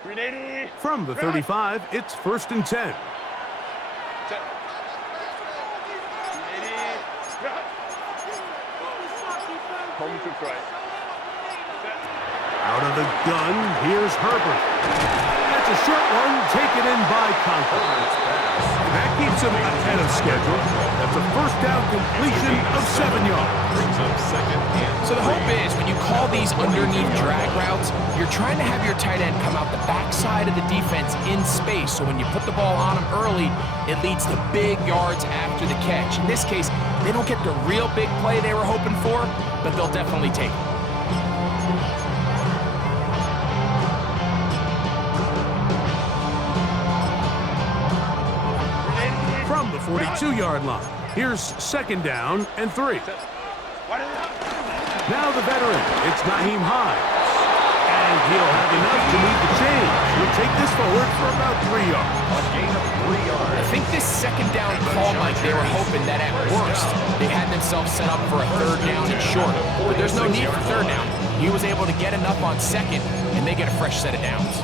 From the 35, it's 1st and 10. Out of the gun, here's Herbert. That's a short one, taken in by Conklin. That keeps him ahead of schedule. That's a 1st down completion of 7 yards. So the hope is when you call these underneath drag routes, you're trying to have your tight end come out the backside of the defense in space. So when you put the ball on him early, it leads to big yards after the catch. In this case, they don't get the real big play they were hoping for, but they'll definitely take it. From the 42-yard line, here's 2nd down and 3. Now the veteran, it's Nyheim Hines. And he'll have enough to move the change. He'll take this forward for about 3 yards. A gain of 3 yards. I think this 2nd down call, Mike, they were hoping that at worst, they had themselves set up for a 3rd down and short. But there's no need for 3rd down. He was able to get enough on 2nd, and they get a fresh set of downs.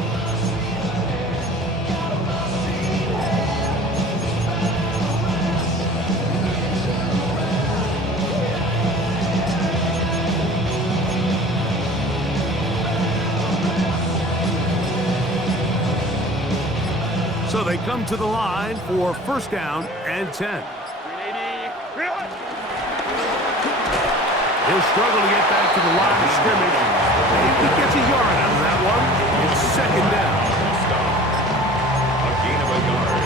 So they come to the line for 1st down and 10. He'll struggle to get back to the line of scrimmage. Maybe he gets a yard out of that one. It's 2nd down. A gain of a yard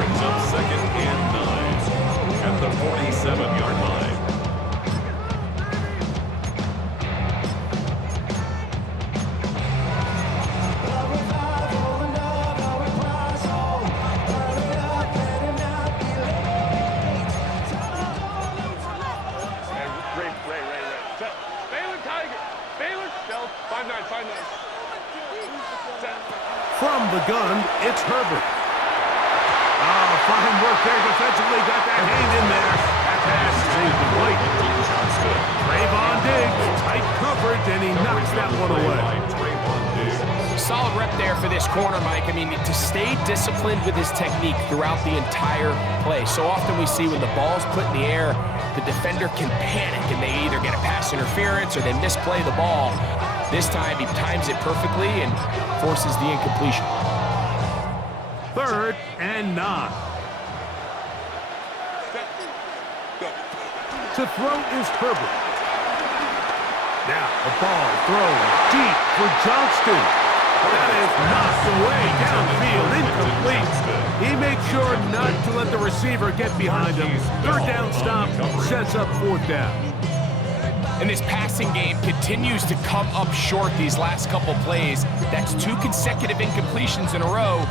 brings up 2nd and 9 at the 47-yard line. From the gun, it's Herbert. Oh, fine work there defensively. Got that hand in there. That pass is incomplete. Trayvon Diggs, tight coverage, and he knocks that one away. Solid rep there for this corner, Mike. I mean, to stay disciplined with his technique throughout the entire play. So often we see when the ball's put in the air, the defender can panic, and they either get a pass interference or they misplay the ball. This time, he times it perfectly and forces the incompletion. 3rd and 9. To throw is Herbert. Now, the ball thrown deep for Johnston. That is knocked away downfield, incomplete. He makes sure not to let the receiver get behind him. 3rd down stop sets up 4th down. And this passing game continues to come up short these last couple plays. That's 2 consecutive incompletions in a row.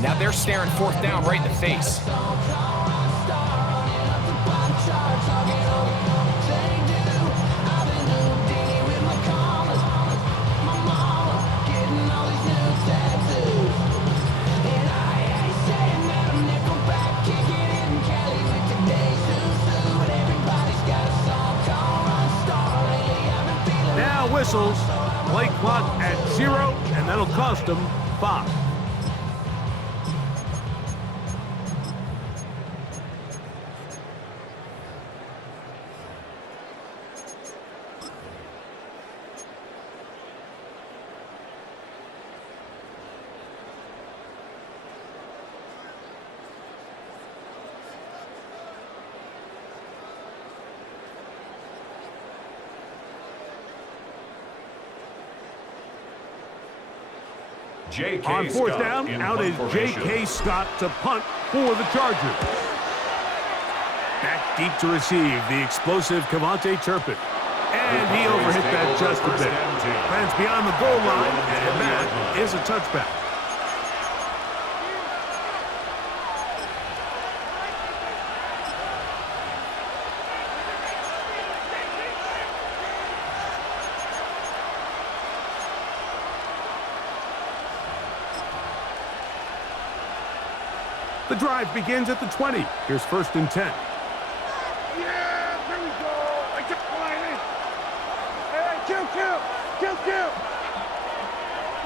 Now they're staring 4th down right in the face. Whistles, play clock at 0, and that'll cost them 5. On 4th down, out is J.K. Scott to punt for the Chargers. Back deep to receive the explosive Cavante Turpin. And he overhit that just a bit. Lands beyond the goal line, and that is a touchback. The drive begins at the 20. Here's 1st and 10. Yeah, there we go. I took the line in. Hey, kill.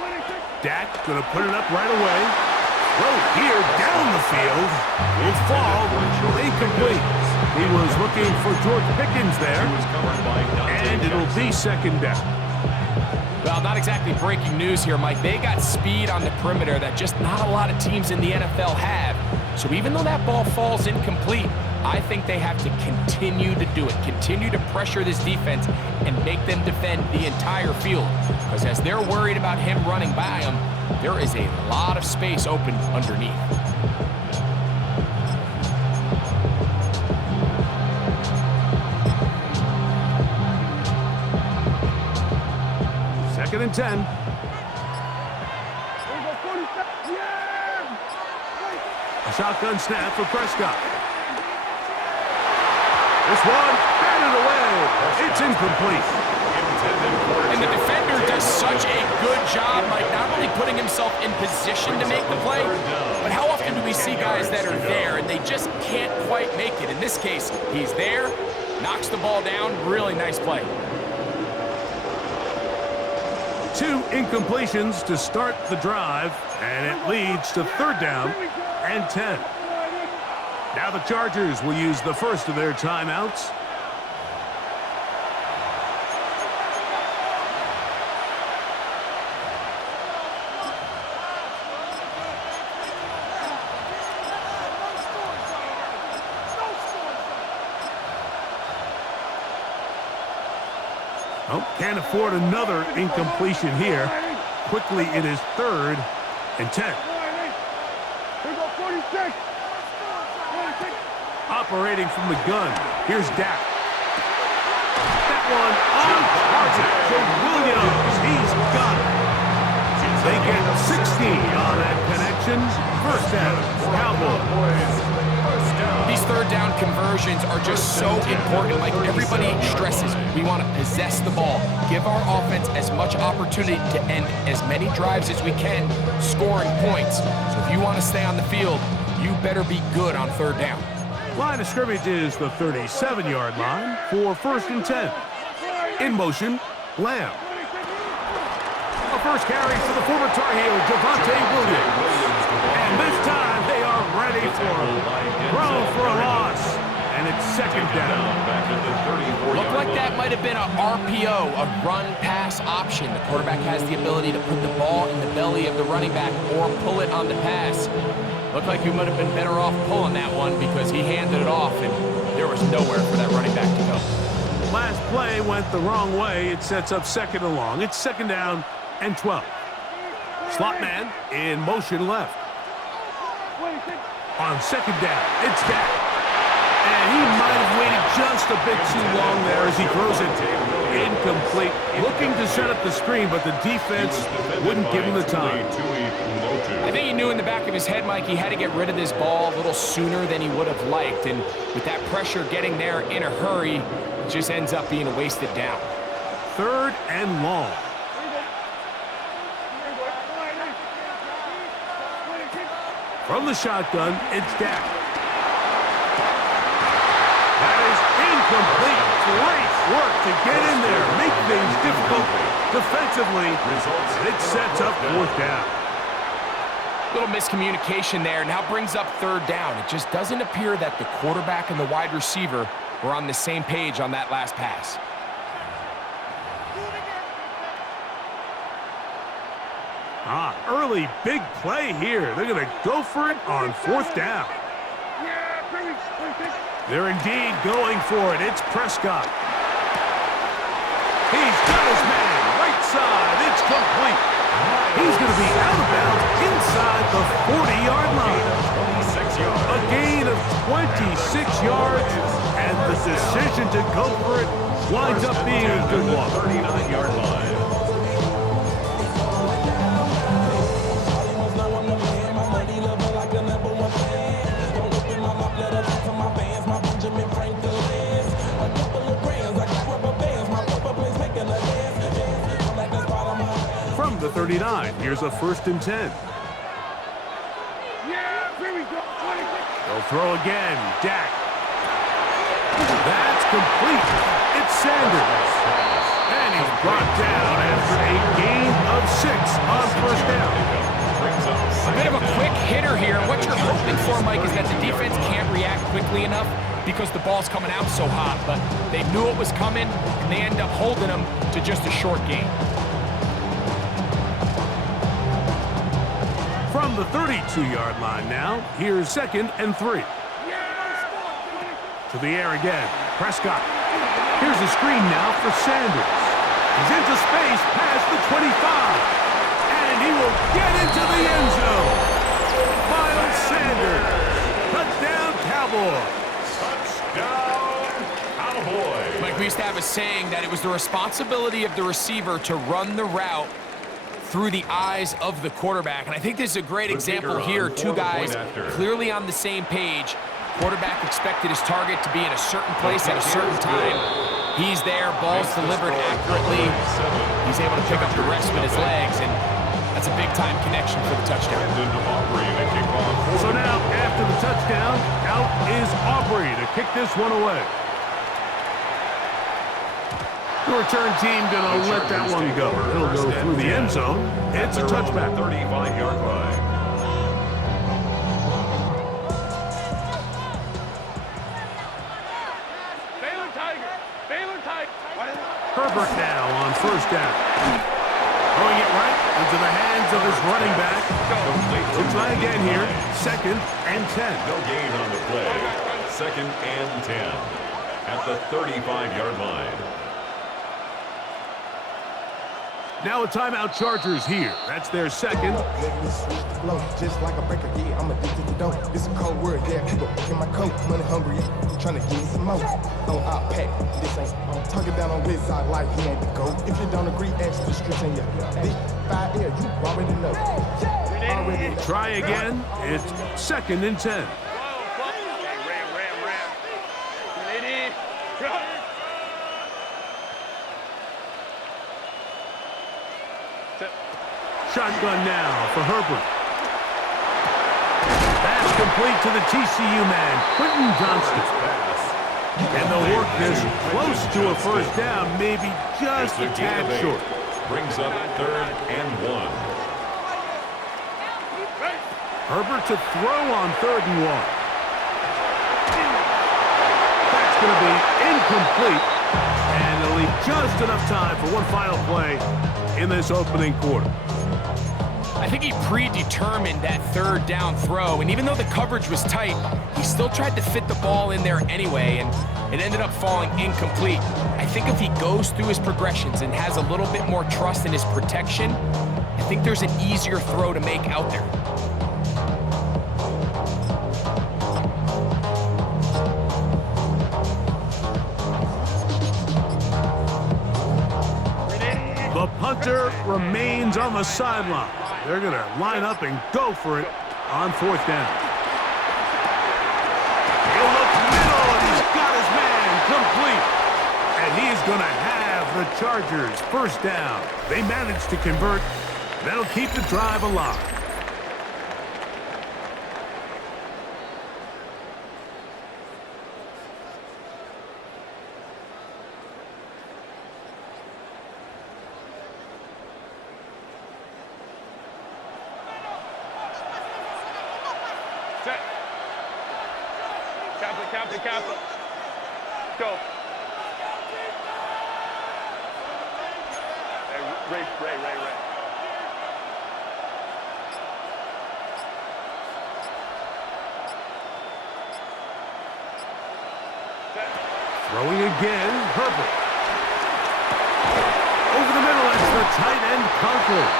26. Dak going to put it up right away. Throw here down the field. Will fall. Incomplete. He was looking for George Pickens there. And it'll be second down. Well, not exactly breaking news here, Mike. They got speed on the perimeter that just not a lot of teams in the NFL have. So even though that ball falls incomplete, I think they have to continue to do it, continue to pressure this defense and make them defend the entire field. Because as they're worried about him running by them, there is a lot of space open underneath. Second and 10. A shotgun snap for Prescott. This one, batted away. It's incomplete. And the defender does such a good job, like not only putting himself in position to make the play, but how often do we see guys that are there and they just can't quite make it? In this case, he's there, knocks the ball down, really nice play. 2 incompletions to start the drive, and it leads to third down and 10. Now the Chargers will use the first of their timeouts. Oh, can't afford another incompletion here. Quickly, it is third and 10. Operating from the gun. Here's Dak. That one on target for Williams. He's got it. They get 16 on that connection. First down, Cowboys. These third down conversions are just so important. Like everybody stresses, we want to possess the ball, give our offense as much opportunity to end as many drives as we can, scoring points. So if you want to stay on the field, you better be good on third down. Line of scrimmage is the 37-yard line for first and 10. In motion, Lamb. A first carry for the former Tar Heel, Javonte Williams. And this time they are ready for him. Throw for a loss. And it's second down. Looked like that might have been a RPO, a run-pass option. The quarterback has the ability to put the ball in the belly of the running back or pull it on the pass. Looked like he might have been better off pulling that one because he handed it off and there was nowhere for that running back to go. Last play went the wrong way. It sets up second and long. It's second down and 12. Slot man in motion left. On second down, it's Dak. And he might have waited just a bit too long there as he throws it incomplete. Looking to set up the screen, but the defense wouldn't give him the time. I think he knew in the back of his head, Mike, he had to get rid of this ball a little sooner than he would have liked. And with that pressure getting there in a hurry, it just ends up being a wasted down. Third and long. From the shotgun, it's Dak. That is incomplete. Great work to get in there, make things difficult defensively. It sets up fourth down. Little miscommunication there. Now brings up third down. It just doesn't appear that the quarterback and the wide receiver were on the same page on that last pass. Early big play here. They're going to go for it on fourth down. They're indeed going for it. It's Prescott. He's got his man right side. It's complete. He's going to be out of bounds inside the 40-yard line. A gain of 26 yards, and the decision to go for it winds up being a good one. 39-yard line. From the 39, here's a first and 10. They'll throw again. Dak. That's complete. It's Sanders. And he's brought down after a gain of 6 on first down. quickly enough because the ball's coming out so hot, but they knew it was coming, and they end up holding them to just a short gain. From the 32-yard line now, here's 2nd and 3. To the air again, Prescott. Here's a screen now for Sanders. He's into space past the 25. And he will get into the end zone. Miles Sanders. Touchdown, Cowboys. Touchdown, Cowboys. Mike, we used to have a saying that it was the responsibility of the receiver to run the route through the eyes of the quarterback. And I think this is a great example here. Two guys clearly on the same page. Quarterback expected his target to be in a certain place at a certain time. He's there, ball's delivered accurately. He's able to pick up the rest with his legs, and that's a big-time connection for the touchdown. So now, after the touchdown, out is Aubrey to kick this one away. The return team gonna let that one go. He'll go through the end zone. It's a touchback. 35-yard line. Herbert now on 1st down. Throwing it right into the hands of his running back. We'll try again here. 2nd and 10. No gain on the play. 2nd and 10 at the 35-yard line. Now a timeout, Chargers here. That's their 2nd. Just like a breaker, yeah, I'm addicted to dope. It's a cold word, yeah, keep it in my coat. Money hungry, trying to give me some more. On our pack, this ain't, I'm talking down on this side like he ain't the GOAT. If you don't agree, ask the streets in your big 5 air, you already know. Try again. It's 2nd and 10. Shotgun now for Herbert. That's complete to the TCU man, Quentin Johnston. And they'll work this close to a 1st down, maybe just a tad short. Brings up 3rd and 1. Herbert to throw on 3rd and 1. That's going to be incomplete. And it'll leave just enough time for one final play in this opening quarter. I think he predetermined that 3rd down throw, and even though the coverage was tight, he still tried to fit the ball in there anyway, and it ended up falling incomplete. I think if he goes through his progressions and has a little bit more trust in his protection, I think there's an easier throw to make out there. The punter remains on the sideline. They're going to line up and go for it on 4th down. He'll look middle, and he's got his man complete. And he's going to have the Chargers 1st down. They managed to convert. That'll keep the drive alive. Kappa. Go. Ray. Throwing again, Herbert. Over the middle, it's the tight end, Conklin.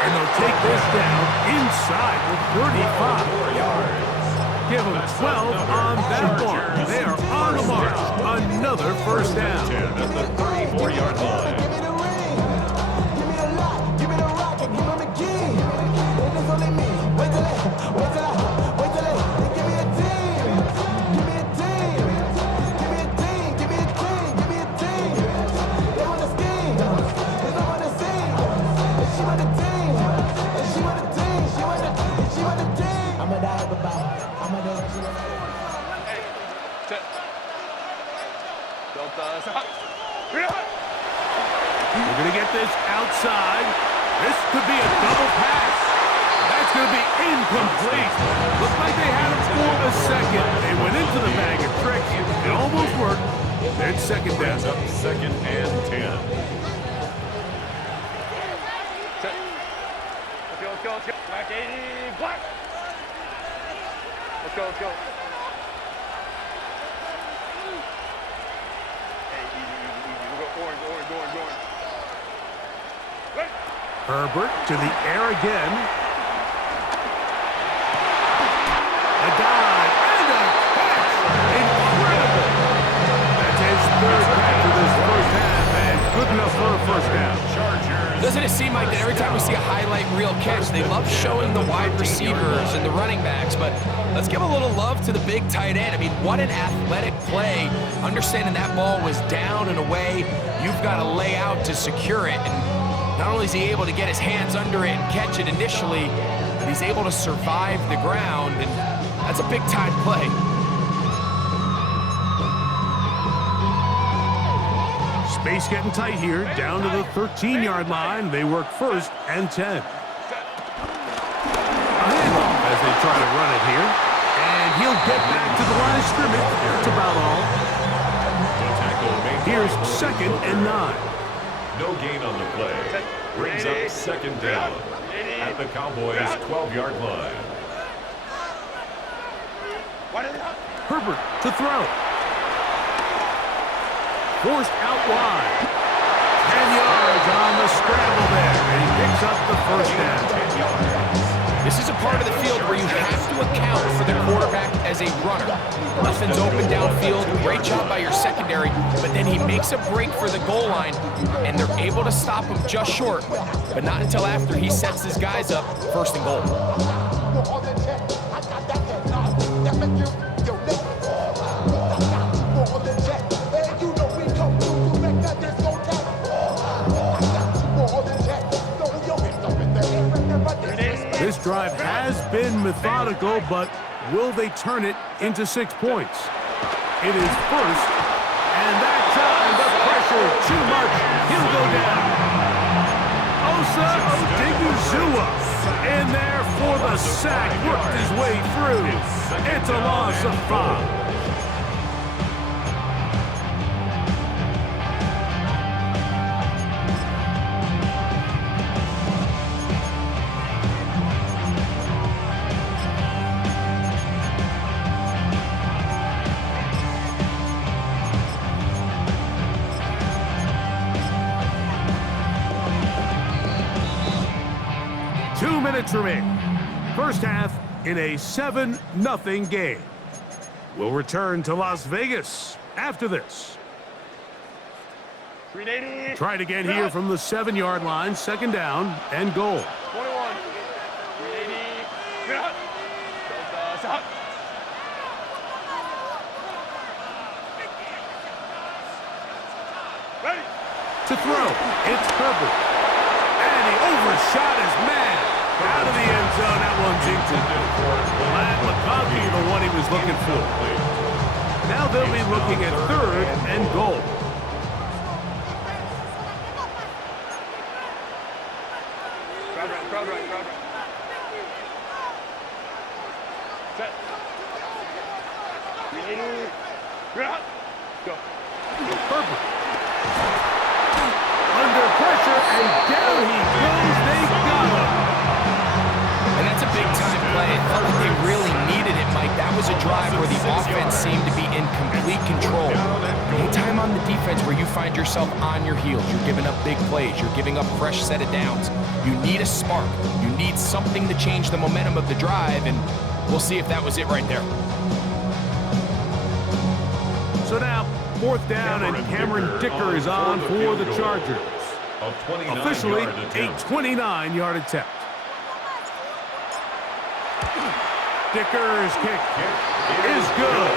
And they'll take this down inside the 35 yards. Give them 12 on that mark. They are on the march. Another 1st down. 10 at the 34-yard line. Give me the ring. Give me the lock. Give me the rock and give me the key. It is only me. Wait till it. Give me a team. Give me a team. Give me a team. Give me a team. Give me a team. They want the scheme. They don't want the scene. And she want the team. And she want the team. She want the team. I'm a dog about. We're going to get this outside. This could be a double pass. That's going to be incomplete. Looks like they had him for a second. They went into the bag of tricks. It almost worked. It's second down. Brings up second and 10. Let's go. Back 80, black. Let's go. Hey, easy. We'll go orange. Right. Herbert to the air again. A dive and a catch. Incredible. That's his third catch of this first half, and good enough for a first down. Doesn't it seem like that every time we see a highlight reel catch, they love showing the wide receivers and the running backs, but let's give a little love to the big tight end. I mean, what an athletic play. Understanding that ball was down and away, you've got to lay out to secure it. And not only is he able to get his hands under it and catch it initially, but he's able to survive the ground, and that's a big-time play. Space getting tight here, down to the 13-yard line. They work first and 10. A handoff as they try to run it here. And he'll get back to the line of scrimmage. That's about all. Here's second and 9. No gain on the play. Brings up second down at the Cowboys' 12-yard line. Herbert to throw. Forced out wide. 10 yards on the scramble there, and he picks up the first down. 10 yards. This is a part of the field where you have to account for the quarterback as a runner. Nothing's open downfield. Great job by your secondary, but then he makes a break for the goal line, and they're able to stop him just short, but not until after he sets his guys up first and goal. This drive has been methodical, but will they turn it into 6 points? It is first, and that time the pressure too much. He'll go down. Osa Odiguzua in there for the sack, worked his way through. It's a loss of 5. Remaining. First half in a 7-0 game. We'll return to Las Vegas after this. Try it again here from the 7-yard line, second down and goal. 21. 380. Ready. To throw, it's Herbert. And he overshot his man. Out of the end zone, that one's incomplete. Matt McConkey, the one he was looking for. Now they'll be looking at third and goal. Crowd right. Set. 380. Go. Herbert. Under pressure, and down he goes. They got him. And that's a big-time play. It felt like they really needed it, Mike. That was a drive where the offense seemed to be in complete control. Anytime on the defense where you find yourself on your heels, you're giving up big plays, you're giving up fresh set of downs, you need a spark. You need something to change the momentum of the drive, and we'll see if that was it right there. So now, fourth down, and Cameron Dicker is on for the Chargers. Officially, a 29-yard attempt. Dicker's kick is good.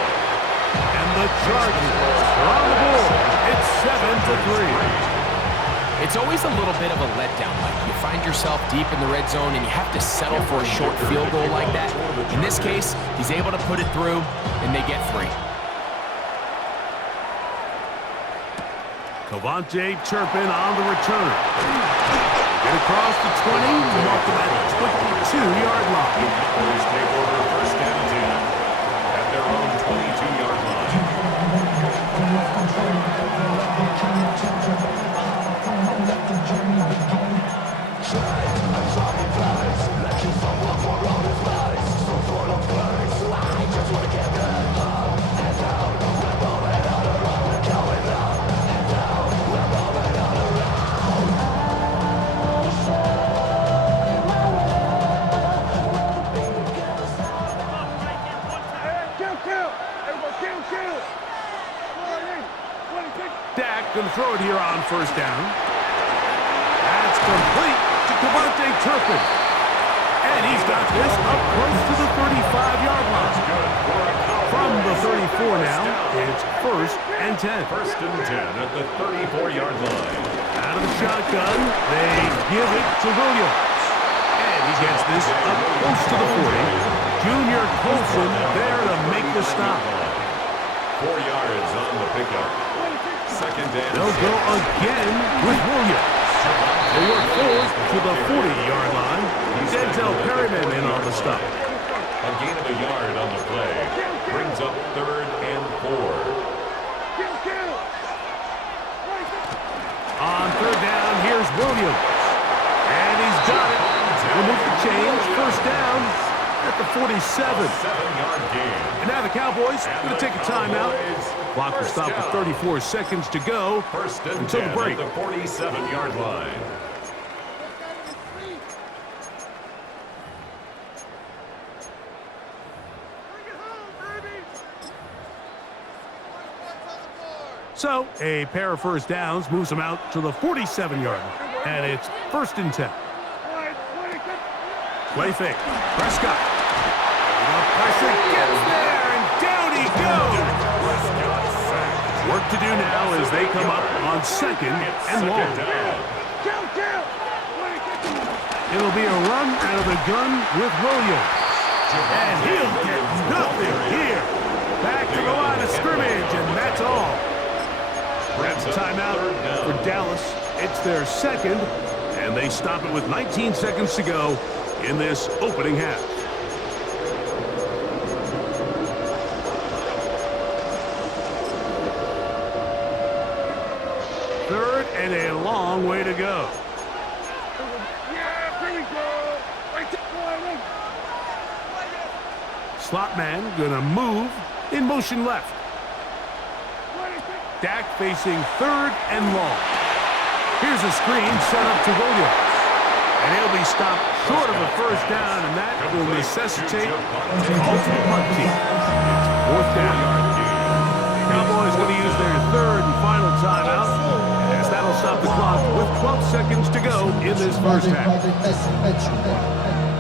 And the Chargers are on the board. It's 7-3. It's always a little bit of a letdown, Mike. You find yourself deep in the red zone and you have to settle for a short field goal like that. In this case, he's able to put it through, and they get 3. Cavante Turpin on the return. Get across the 20, mark him at the 22-yard line. Cowboys take over first and 10 Dak going to throw it here on first down. That's complete to Cavante Turpin. And he's got this up close to the 35-yard line. From the 34 now, it's 1st and 10. 1st and 10 at the 34-yard line. Out of the shotgun, they give it to Williams. And he gets this up close to the 40. Junior Colson there to make the stop. 4 yards on the pickup. 2nd and They'll go again with Williams. They work forward to the 40-yard line. Denzel Perryman in on the stop. A gain of a yard on the play. Brings up 3rd and 4. On 3rd down, here's Williams. And he's got it. Remove the change. 1st down at the 47. 7-yard gain. And now the Cowboys going to take a timeout. Clock will stop with 34 seconds to go 1st and until 10 the break. at the 47-yard line. So a pair of 1st downs moves them out to the 47-yard line. And it's 1st and 10. Play fake. Prescott. The pressure gets there, and down he goes. Work to do now as they come up on 2nd and long. It'll be a run out of the gun with Williams. And he'll get nothing here. Back to the line of scrimmage, and that's all. That's a timeout for Dallas. It's their 2nd, and they stop it with 19 seconds to go in this opening half. Third and a long way to go. Slot man gonna move in motion left. Dak facing 3rd and long. Here's a screen set up to Williams. And he'll be stopped short of a 1st down, and that will necessitate an ultimate punt team. It's 4th down. Cowboys going to use their 3rd and final timeout, as that'll stop the clock with 12 seconds to go in this first half.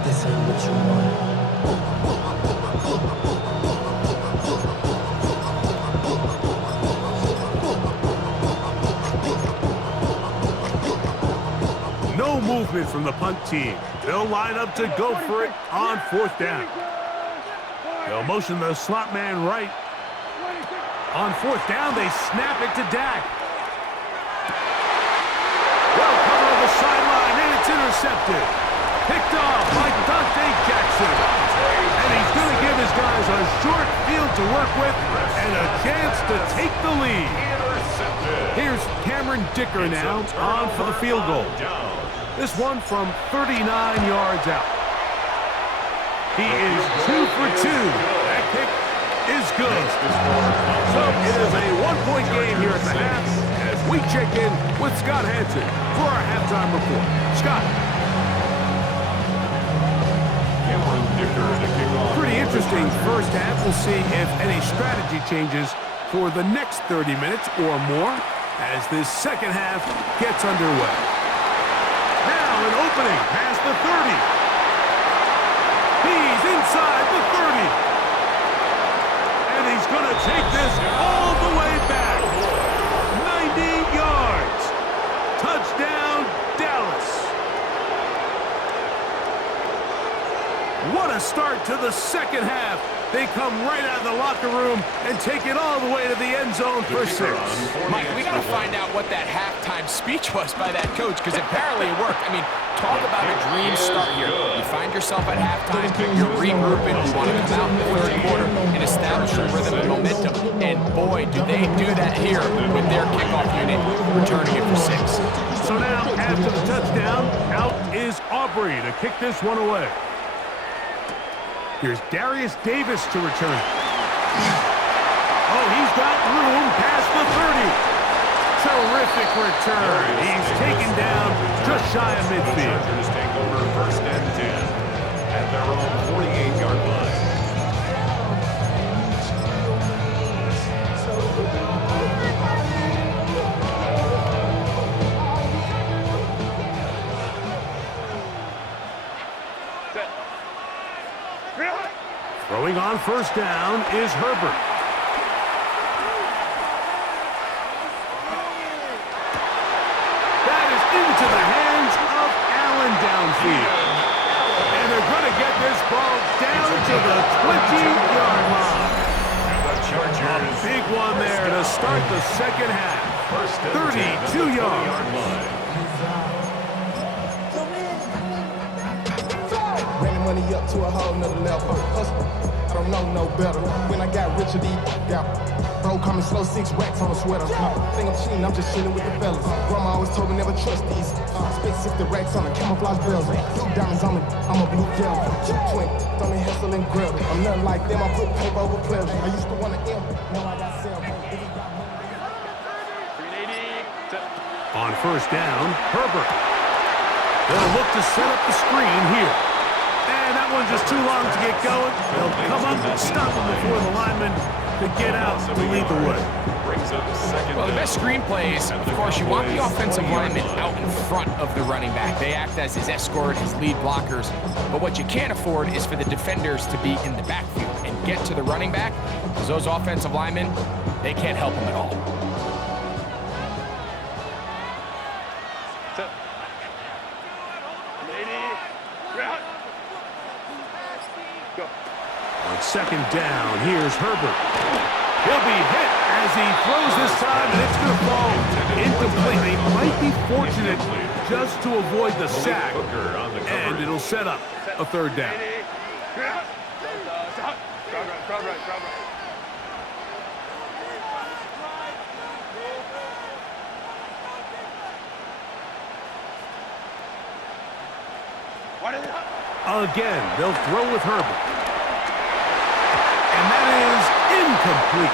This ain't what you want. No movement from the punt team. They'll line up to go for it on 4th down. They'll motion the slot man right. On 4th down, they snap it to Dak. Well covered on the sideline, and it's intercepted. Picked off by Dante Jackson. And he's going to give his guys a short field to work with and a chance to take the lead. Here's Cameron Dicker now on for the field goal. This one from 39 yards out. He is 2 for 2. That kick is good. So it is a 1-point game here at the half as we check in with Scott Hansen for our halftime report. Scott. Pretty interesting first half. We'll see if any strategy changes for the next 30 minutes or more as this second half gets underway. Now an opening past the 30. He's inside the 30. And he's going to take this all the way back. 90 yards. Touchdown, Dallas. What a start to the second half. They come right out of the locker room and take it all the way to the end zone for 6. Mike, we got to find out what that halftime speech was by that coach, because apparently it worked. I mean, talk about a dream start here. You find yourself at halftime, you're regrouping, you want to come out in the third quarter and establish a rhythm and momentum. And boy, do they do that here with their kickoff unit returning it for 6. So now, after the touchdown, out is Aubrey to kick this one away. Here's Darius Davis to return. Oh, he's got room past the 30. Terrific return. He's taken down just shy of midfield. The Chargers take over 1st and 10 at their own 48-yard line. Throwing on 1st down is Herbert. That is into the hands of Allen downfield. And they're going to get this ball down to the 20-yard line. A big one there to start the second half. 32 yards. Running money up to a whole nother level. Hustle, I don't know no better. When I got rich, these got bro coming slow, 6 racks on a sweater. Think I'm cheating, I'm just chilling with the fellas. Grandma always told me never trust these. Spent 60 racks on a camouflage bells. Blue diamonds on me, I'm a blue devil. Twin, throw me hustle and grill. I'm nothing like them, I put paper over pleasure. I used to want to M, now I got cell. On 1st down, Herbert. They'll look to set up the screen here. And that one's just too long to get going. They'll come up and stop him before the lineman could get out to lead the way. Well, the best screen plays, of course, you want the offensive lineman out in front of the running back. They act as his escort, his lead blockers. But what you can't afford is for the defenders to be in the backfield and get to the running back, because those offensive linemen, they can't help him at all. On 2nd down, here's Herbert. He'll be hit as he throws this time, and it's going to fall incomplete. They might be fortunate just to avoid the sack, and it'll set up a 3rd down. Again, they'll throw with Herbert. And that is incomplete.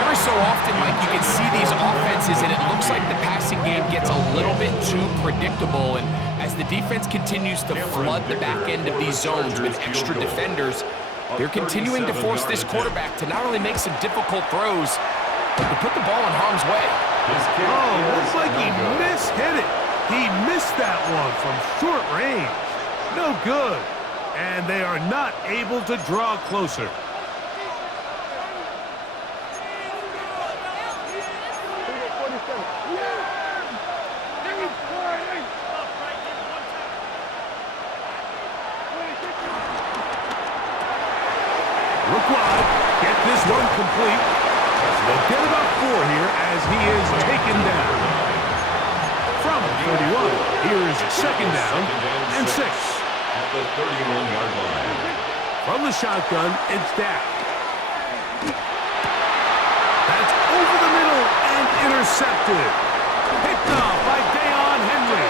Every so often, Mike, you can see these offenses, and it looks like the passing game gets a little bit too predictable. And as the defense continues to flood the back end of these zones with extra defenders, they're continuing to force this quarterback to not only make some difficult throws, but to put the ball in harm's way. Oh, looks like he mishit it. He missed that one from short range. No good. And they are not able to draw closer. Look wide. Get this one complete. They'll get about 4 here as he is taken down. From 31, here's 2nd down and 6. At the 31-yard line. From the shotgun, it's Dak. That's over the middle and intercepted. Picked off by Deion Henry.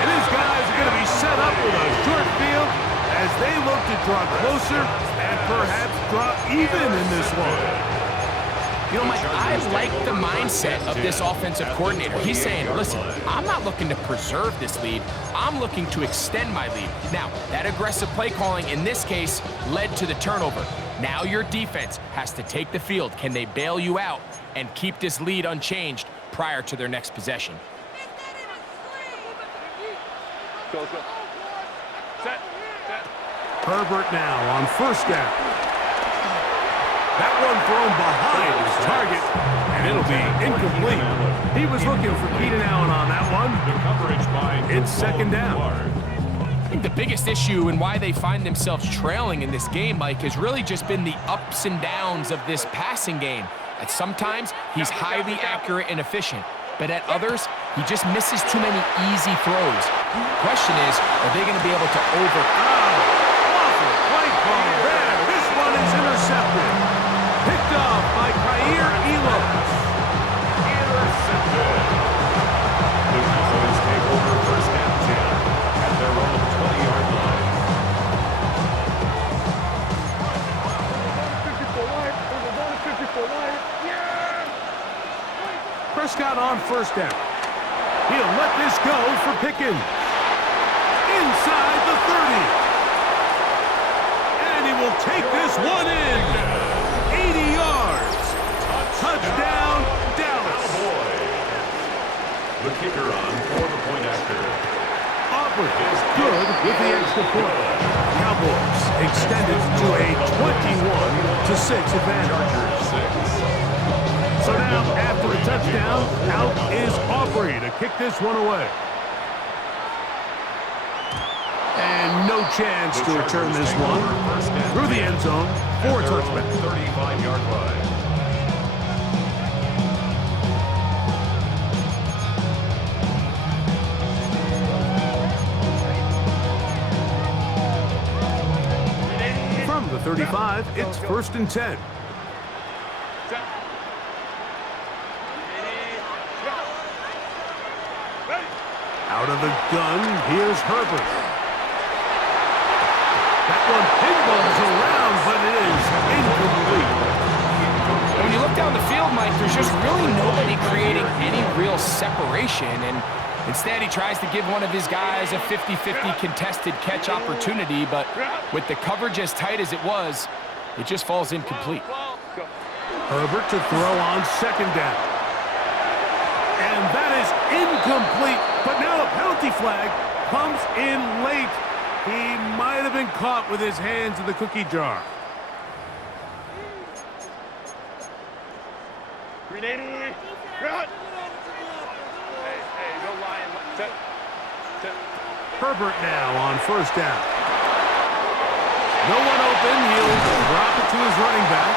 And his guys are going to be set up with a short field as they look to draw closer and perhaps draw even in this one. You know, Mike, I like the mindset of this offensive coordinator. He's saying, listen, I'm not looking to preserve this lead. I'm looking to extend my lead. Now, that aggressive play calling in this case led to the turnover. Now your defense has to take the field. Can they bail you out and keep this lead unchanged prior to their next possession? Herbert now on 1st down. That one thrown behind his target, and it'll be incomplete. He was looking for Keenan Allen on that one. The coverage by It's 2nd down. I think the biggest issue and why they find themselves trailing in this game, Mike, has really just been the ups and downs of this passing game. At sometimes, he's highly accurate and efficient, but at others, he just misses too many easy throws. Question is, are they going to be able to Awful play call there. This one is intercepted. Picked off by Leemo. Intercepted. The Cowboys take over first and 10 at their own 20-yard line. Prescott on first down. He'll let this go for Pickens. Inside the 30. And he will take this one in. 80 yards. Touchdown, Dallas. The kicker on for the point after. Auburn is good with the extra point. Cowboys extended to a 21-6 advantage. So now, after a touchdown, out is Aubrey to kick this one away. And no chance to return this one through the end zone for a touchback. 35-yard line. From the 35, it's 1st and 10. Out of the gun, here's Herbert. That one pinballs around, but it is incomplete. When you look down the field, Mike, there's just really nobody creating any real separation, and instead he tries to give one of his guys a 50-50 contested catch opportunity, but with the coverage as tight as it was, it just falls incomplete. Herbert to throw on second down. And that is incomplete, but now a penalty flag comes in late. He might have been caught with his hands in the cookie jar. Herbert now on first down. No one open. He'll drop it to his running back.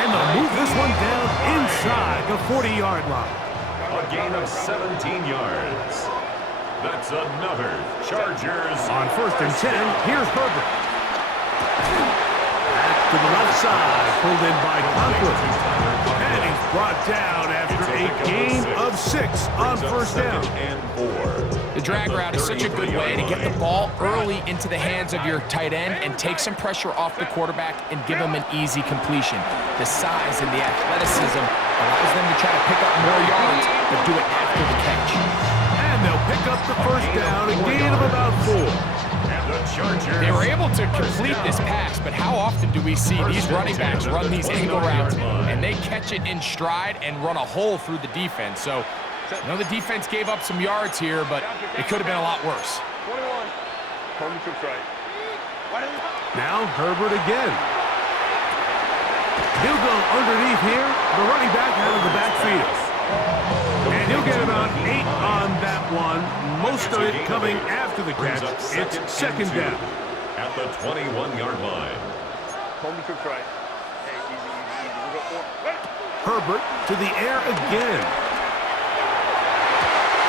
And they'll move this one down inside the 40-yard line. A gain of 17 yards. That's another Chargers. On 1st and 10, here's Herbert. Back to the left side, pulled in by Conklin. And he's brought down after a gain of 6 on first down. The drag route is such a good way to get the ball early into the hands of your tight end and take some pressure off the quarterback and give him an easy completion. The size and the athleticism allows them to try to pick up more yards, but do it after the catch. And they'll pick up the first down, a gain of about 4. They were able to complete this pass, but how often do we see these running backs run these angle routes and they catch it in stride and run a hole through the defense? So, I know the defense gave up some yards here, but it could have been a lot worse. Now Herbert again. He'll go underneath here, the running back out of the backfield. And he'll get about 8 on that one. Most of it coming after the catch. It's second down. At the 21-yard line. Herbert to the air again.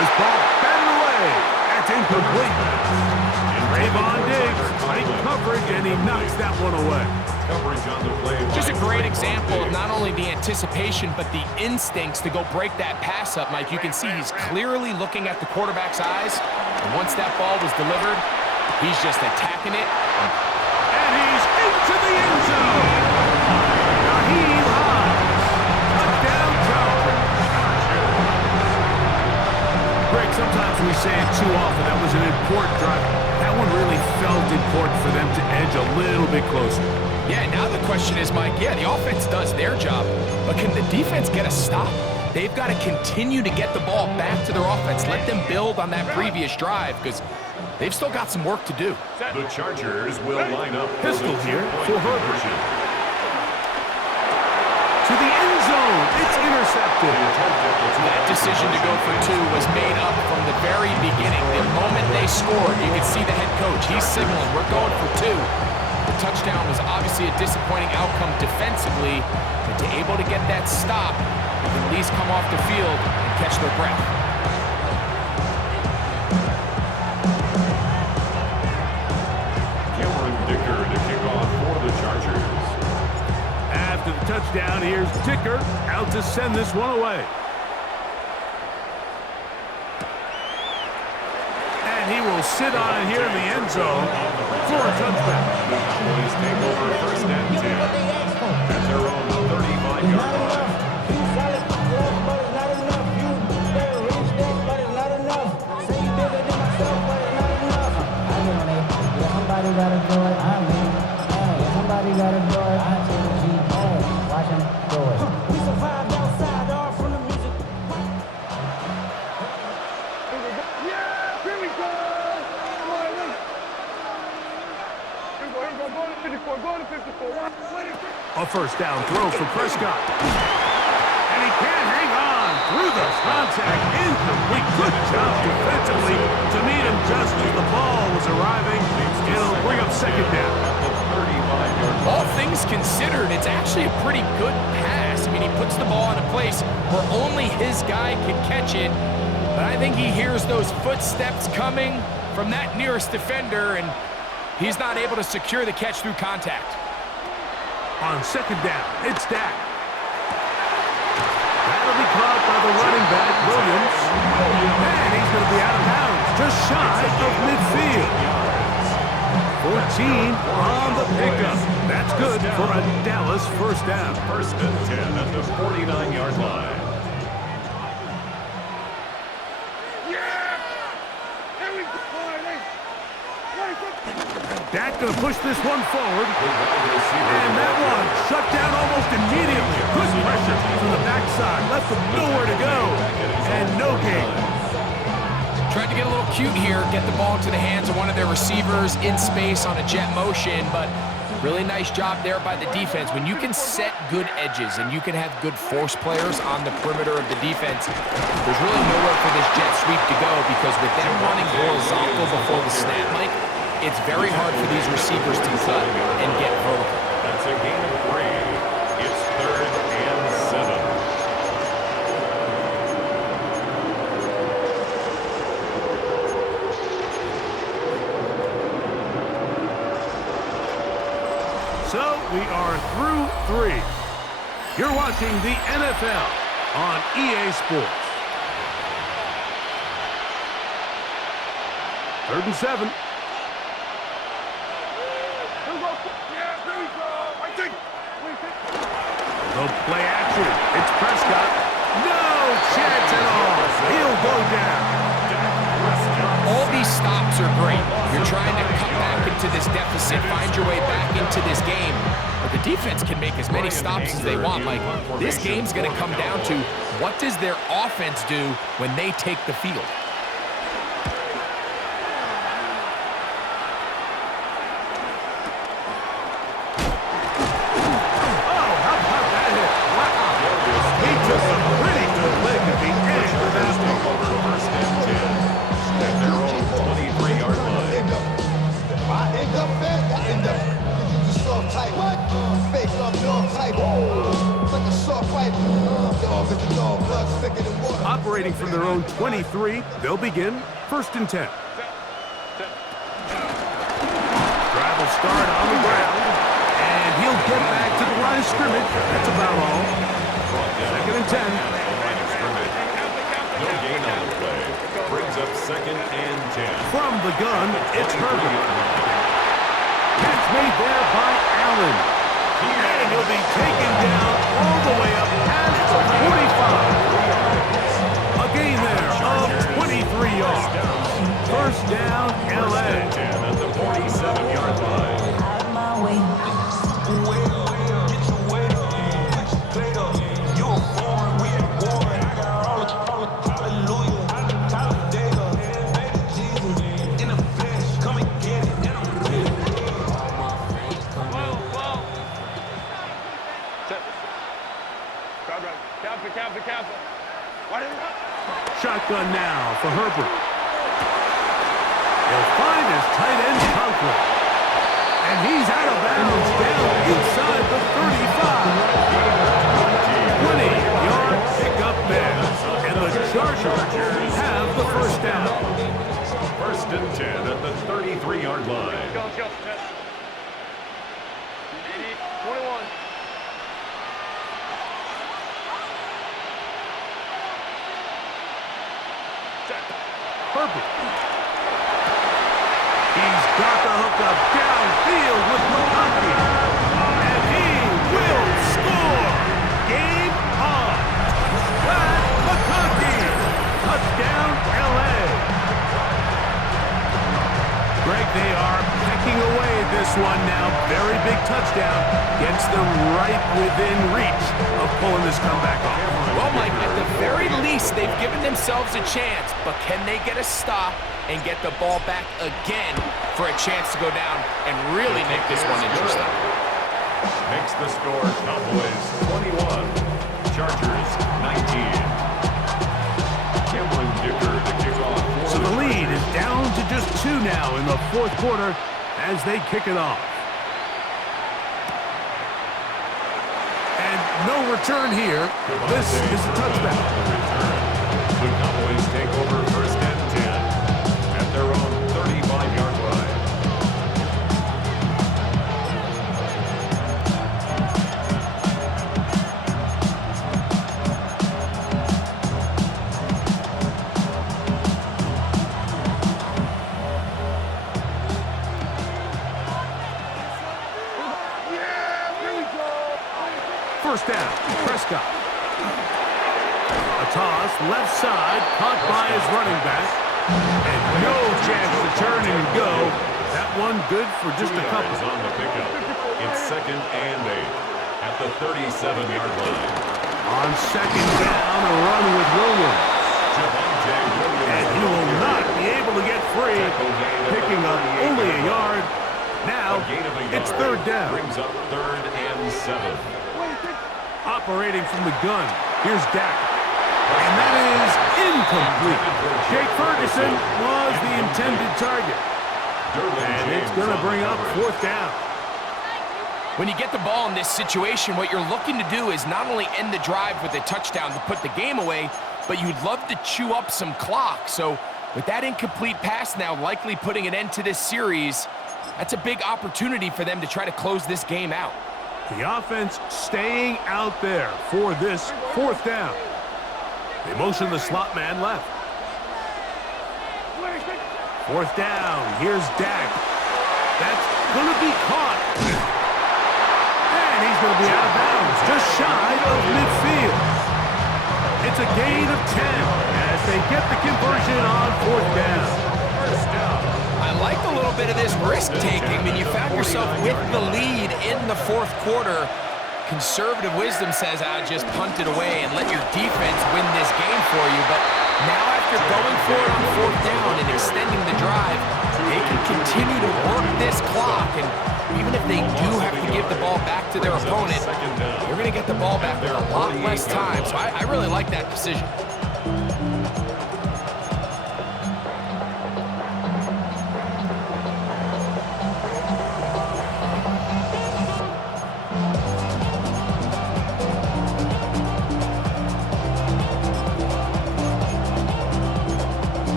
This ball batted away. That's incomplete. Trayvon Diggs, tight coverage, and he knocks that one away. Coverage on the play. Just a great example of not only the anticipation, but the instincts to go break that pass up, Mike. You can see he's clearly looking at the quarterback's eyes. And once that ball was delivered, he's just attacking it. And he's into the end zone. Naheem Hines. Touchdown, Chargers. Greg, sometimes we say it too often. That was an important drive. That one really felt important for them to edge a little bit closer. Yeah, now the question is, Mike, yeah, the offense does their job, but can the defense get a stop? They've got to continue to get the ball back to their offense. Let them build on that previous drive because they've still got some work to do. The Chargers will line up. Pistol here for Herbert. To the end zone. It's intercepted. That decision to go for 2 was made up from the very beginning. The moment they scored, you could see the head coach. He's signaling, we're going for 2. The touchdown was obviously a disappointing outcome defensively, but to able to get that stop, they can at least come off the field and catch their breath. touchdown. Here's Dicker out to send this one away. And he will sit on it here in the end zone for a touchback. The Cowboys take over first and 10 at their own 35-yard line. Somebody gotta do it, I mean, hey, somebody gotta do it, I take a G, hey, watch him do it. We survived outside, all from the music. Yeah, here we go. Come on, let's. Here we go. Go to 54. Go to 54. A first down throw for Prescott. And he can't hang on through the contact. Incomplete. Good job defensively to meet him just as the ball was arriving. It'll bring up second down. All things considered, it's actually a pretty good pass. I mean, he puts the ball in a place where only his guy can catch it. But I think he hears those footsteps coming from that nearest defender, and he's not able to secure the catch through contact. On second down, it's Dak. That'll be caught by the running back, Williams. And he's going to be out of bounds, just shy of midfield. 14 on the pickup. That's good for a Dallas first down. First and 10 at the 49-yard line. Yeah! Here we go. Dak going to push this one forward. And that one shut down almost immediately. Good pressure from the backside. Left him nowhere to go. And no gain. Tried to get a little cute here, get the ball into the hands of one of their receivers in space on a jet motion, but really nice job there by the defense. When you can set good edges and you can have good force players on the perimeter of the defense, there's really nowhere for this jet sweep to go, because with them running horizontal before the snap, Mike, it's very hard for these receivers to cut and get vertical. That's a gain of 3. It's 3rd and 7. So we are through 3. You're watching the NFL on EA Sports. 3rd and 7. The play action. It's Prescott. No chance at all. He'll go down. All these stops are great. You're trying to cut back into this deficit, find your way back into this game. But the defense can make as many stops as they want. Like, this game's going to come down to what does their offense do when they take the field. Operating from their own 23, they'll begin 1st and 10. Drive will start on the ground, and he'll get back to the line of scrimmage. That's about all. 2nd and 10. No gain on the play. Brings up 2nd and 10. From the gun, it's Herbert. Catch made there by Allen. And he'll be taken down all the way up past the 45. A gain there of 23 yards. First down, LA. 10 at the 47-yard line. Out of my way. Shotgun now for Herbert. He'll find his tight end Conklin. And he's out of bounds down inside the 35. 20-yard pickup there. And the Chargers have the first down. 1st and 10 at the 33-yard line. Go. 21. Turpin. He's got the hookup downfield with McConkey. And he will score. Game on. Glad McConkey. Touchdown, L.A. Greg, they are pecking away at this one now. Very big touchdown. Gets them right within reach of pulling this comeback off. Well, Mike, at the very least, they've given themselves a chance, but can they get a stop and get the ball back again for a chance to go down and really make this one interesting? Makes the score Cowboys 21, Chargers 19. Cameron Dicker to kick off. So the lead is down to just 2 now in the fourth quarter as they kick it off. And no return here. This is a touchdown. The Cowboys take over first and 10 at their own 35-yard line. First down, Prescott. A toss, left side, caught by his running back. And no chance to turn and go. That one good for just a couple. On the pickup. It's second and 8 at the 37-yard line. On second down, a run with Williams. And he will not be able to get free, picking up only a yard. Now, it's third down. Brings up third and 7. Operating from the gun, here's Dak. And that is incomplete. Jake Ferguson was the intended target. And it's going to bring up fourth down. When you get the ball in this situation, what you're looking to do is not only end the drive with a touchdown to put the game away, but you'd love to chew up some clock. So with that incomplete pass now likely putting an end to this series, that's a big opportunity for them to try to close this game out. The offense staying out there for this fourth down. They motion the slot man left. Fourth down. Here's Dak. That's going to be caught. And he's going to be out of bounds, just shy of midfield. It's a gain of 10 as they get the conversion on fourth down. First down. I like a little bit of this risk-taking when you found yourself with the lead in the fourth quarter. Conservative wisdom says, just punt it away and let your defense win this game for you. But now after going for it on fourth down and extending the drive, they can continue to work this clock. And even if they do have to give the ball back to their opponent, they're going to get the ball back with a lot less time. So I really like that decision.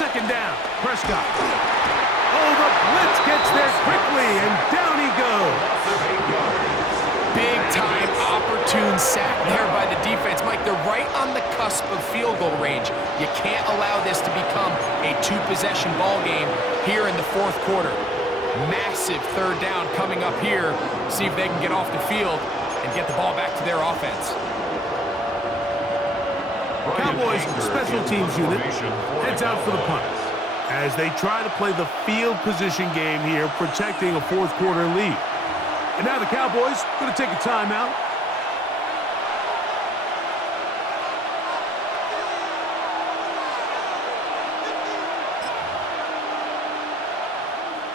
Second down, Prescott. Oh, the blitz gets there quickly, and down he goes. Big-time, opportune sack there by the defense. Mike, they're right on the cusp of field goal range. You can't allow this to become a two-possession ball game here in the fourth quarter. Massive third down coming up here. See if they can get off the field and get the ball back to their offense. Cowboys special teams unit heads out for the punt as they try to play the field position game here, protecting a fourth quarter lead. And now the Cowboys going to take a timeout.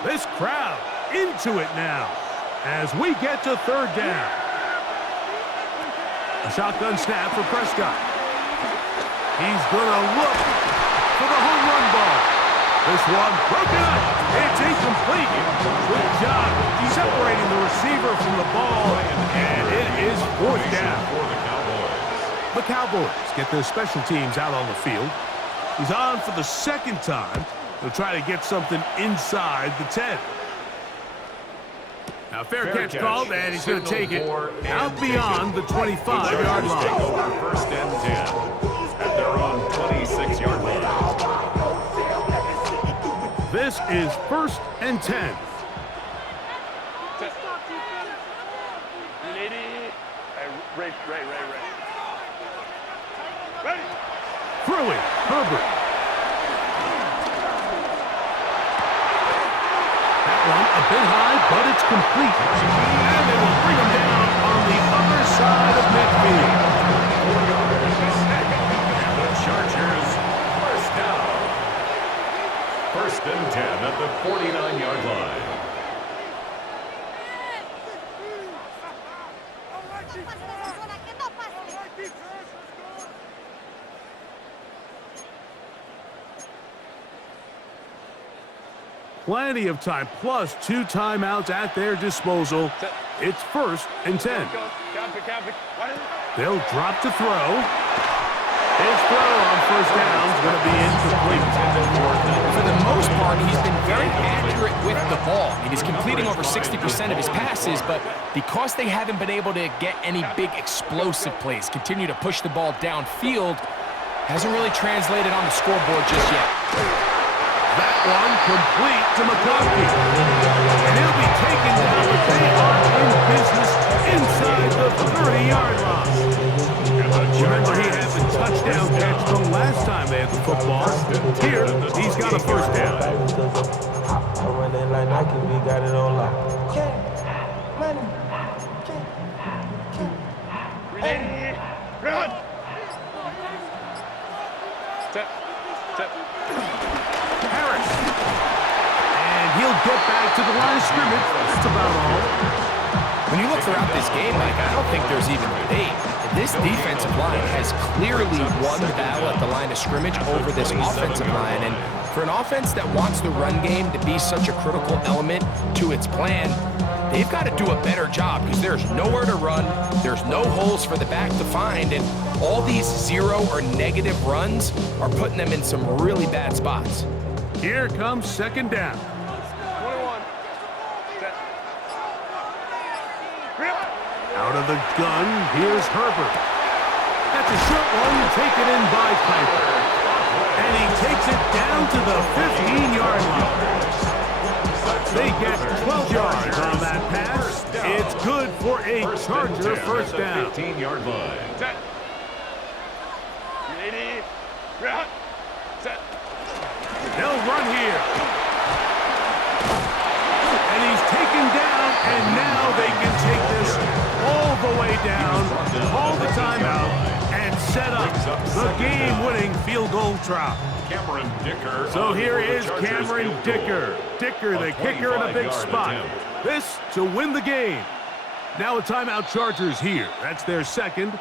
This crowd into it now as we get to third down. A shotgun snap for Prescott. He's going to look for the home run ball. This one broken up. It's incomplete. Good job separating the receiver from the ball, and it is fourth down. The Cowboys get their special teams out on the field. He's on for the second time. They'll try to get something inside the 10. Now, fair catch called, and he's going to take it out beyond the 25-yard line. Take over 1st and 10 at their own 26-yard line. This is 1st and 10. Ray. Throwing, Herbert. That one a bit high, but it's complete. And they will bring him down on the other side of midfield. And the Chargers, 1st down. 1st and 10 at the 49-yard line. Plenty of time, plus 2 timeouts at their disposal. It's 1st and 10. They'll drop to throw. His throw on 1st down is going to be incomplete. For the most part, he's been very accurate with the ball. I mean, he's completing over 60% of his passes, but because they haven't been able to get any big explosive plays, continue to push the ball downfield, hasn't really translated on the scoreboard just yet. That one complete to McConkey. And he'll be taken down, but they are in business inside the 30-yard line. Remember, he had the touchdown catch the last time they had the football. Here, he's got a 1st down. I run it like Nike, we got it on lock. Money. Run. Harris. And he'll get back to the line of scrimmage. That's about all. When you look throughout this game, Mike, I don't think there's even a debate. This defensive line has clearly won the battle at the line of scrimmage over this offensive line. And for an offense that wants the run game to be such a critical element to its plan, they've got to do a better job because there's nowhere to run, there's no holes for the back to find, and all these 0 or negative runs are putting them in some really bad spots. Here comes 2nd down. 21. Out of the gun, here's Herbert. That's a short one taken in by Piper. And he takes it down to the 15-yard line. They get 12 yards on that pass. It's good for a Charger 1st down. 15-yard line. Ready. Run. Set. They'll run here. And he's taken down, and now they can take this all the way down, call the timeout, and set up the game-winning field goal try. Cameron Dicker. So here is Cameron Dicker. Dicker, the kicker, in a big spot. This to win the game. Now a timeout, Chargers here. That's their 2nd.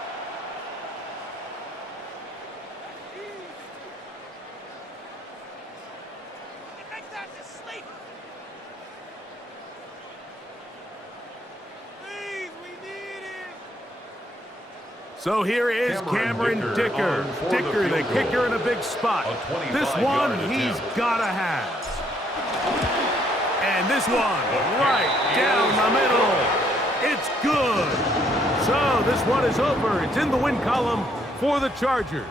So here is Cameron Dicker. Dicker, the kicker, in a big spot. This one he's got to have. And this one right down the middle. It's good. So this one is over. It's in the win column for the Chargers.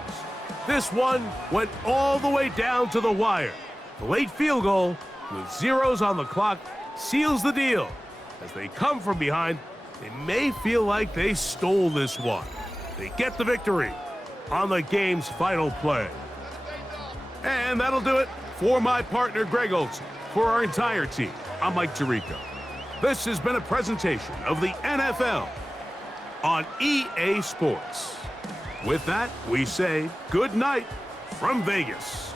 This one went all the way down to the wire. The late field goal with zeros on the clock seals the deal. As they come from behind, they may feel like they stole this one. They get the victory on the game's final play. And that'll do it for my partner, Greg Olson. For our entire team, I'm Mike Tirico. This has been a presentation of the NFL on EA Sports. With that, we say good night from Vegas.